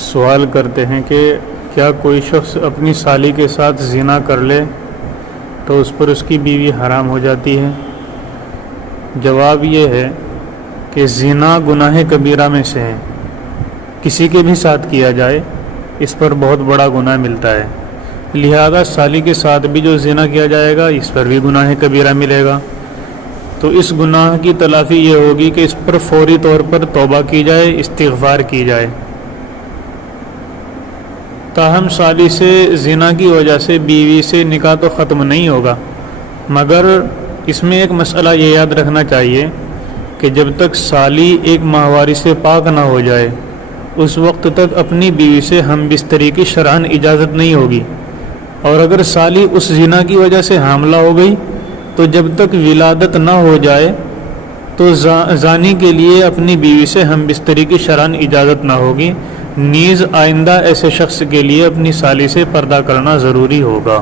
سوال کرتے ہیں کہ کیا کوئی شخص اپنی سالی کے ساتھ زنا کر لے تو اس پر اس کی بیوی حرام ہو جاتی ہے؟ جواب یہ ہے کہ زنا گناہ کبیرہ میں سے ہے، کسی کے بھی ساتھ کیا جائے اس پر بہت بڑا گناہ ملتا ہے، لہذا سالی کے ساتھ بھی جو زنا کیا جائے گا اس پر بھی گناہ کبیرہ ملے گا۔ تو اس گناہ کی تلافی یہ ہوگی کہ اس پر فوری طور پر توبہ کی جائے، استغفار کی جائے۔ تاہم سالی سے زنا کی وجہ سے بیوی سے نکاح تو ختم نہیں ہوگا، مگر اس میں ایک مسئلہ یہ یاد رکھنا چاہیے کہ جب تک سالی ایک ماہواری سے پاک نہ ہو جائے اس وقت تک اپنی بیوی سے ہم بستری کی شرعاً اجازت نہیں ہوگی، اور اگر سالی اس زنا کی وجہ سے حاملہ ہو گئی تو جب تک ولادت نہ ہو جائے تو زانی کے لیے اپنی بیوی سے ہم بستری کی شرعاً اجازت نہ ہوگی، نیز آئندہ ایسے شخص کے لیے اپنی سالی سے پردہ کرنا ضروری ہوگا۔